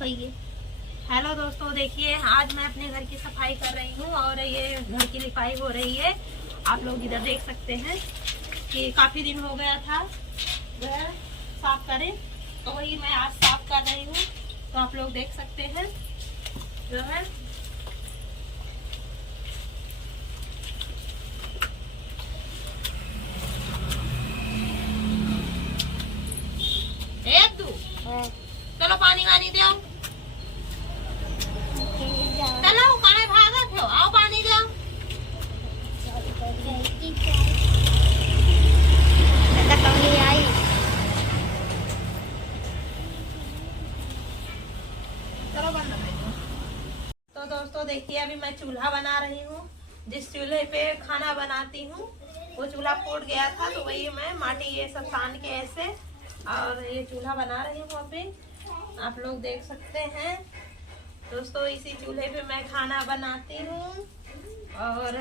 होइए। हेलो दोस्तों, देखिए आज मैं अपने घर की सफाई कर रही हूँ और ये घर की लिपाई हो रही है। आप लोग इधर देख सकते हैं कि काफी दिन हो गया था वह साफ करें, तो वही मैं आज साफ कर रही हूँ। तो आप लोग देख सकते हैं जो है एक दो। चलो पानी वानी दो। चलो कहाँ भागत हो, आओ पानी दो। आई चलो बंद कर दो। तो दोस्तों देखिए, अभी मैं चूल्हा बना रही हूँ। जिस चूल्हे पे खाना बनाती हूँ वो चूल्हा फूट गया था, तो वही मैं माटी ये सब सान के ऐसे और ये चूल्हा बना रही हूँ। अभी आप लोग देख सकते हैं दोस्तों, इसी चूल्हे पे मैं खाना बनाती हूँ। और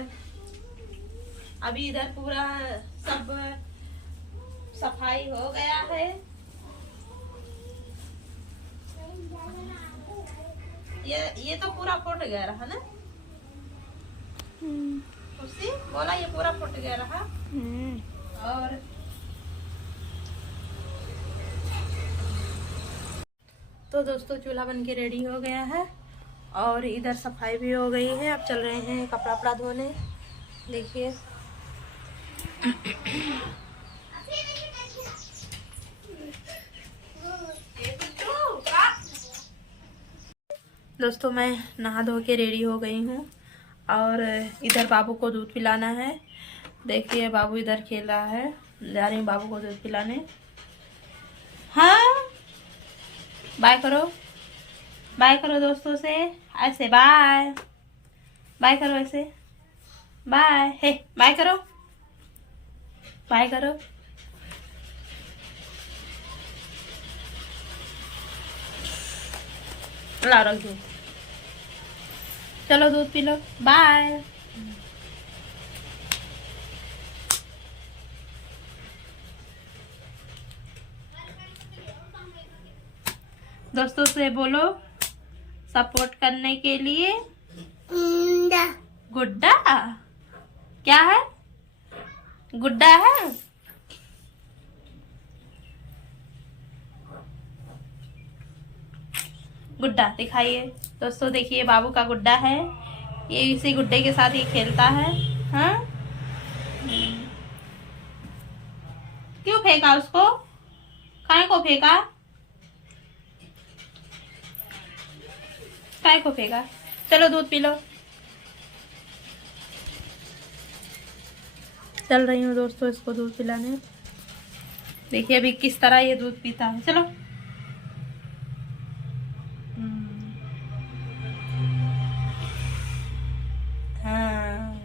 अभी इधर पूरा सब सफाई हो गया है। ये तो पूरा फुट गया रहा ना, उसी बोला ये पूरा फुट गया रहा। और तो दोस्तों चूल्हा बन के रेडी हो गया है और इधर सफाई भी हो गई है। अब चल रहे हैं कपड़ा वपड़ा धोने। देखिए दोस्तों, मैं नहा धो के रेडी हो गई हूँ और इधर बाबू को दूध पिलाना है। देखिए बाबू इधर खेल रहा है, जा रही हूँ बाबू को दूध पिलाने। हाँ बाय करो, बाय करो दोस्तों से, ऐसे बाय बाय करो, ऐसे बाय, हे बाय करो, बाय करो। ला रख दो, चलो दूध पी लो, बाय। दोस्तों से बोलो सपोर्ट करने के लिए। गुड्डा क्या है? गुड्डा है। गुड्डा दिखाइए दोस्तों। देखिए बाबू का गुड्डा है, ये इसी गुड्डे के साथ ही खेलता है। हाँ क्यों फेंका उसको, काय को फेंका, काय को फेंका। चलो दूध पी लो। चल रही हूँ दोस्तों इसको दूध पिलाने। देखिए अभी किस तरह ये दूध पीता है। चलो हाँ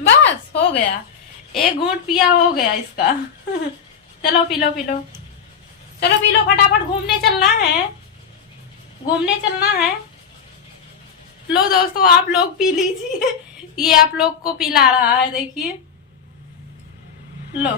बस हो गया, एक घूंट पिया हो गया इसका। चलो पी लो, पी लो, चलो पी लो फटाफट, घूमने चलना है, घूमने चलना है। लो दोस्तों आप लोग पी लीजिए, ये आप लोग को पिला रहा है, देखिए लो।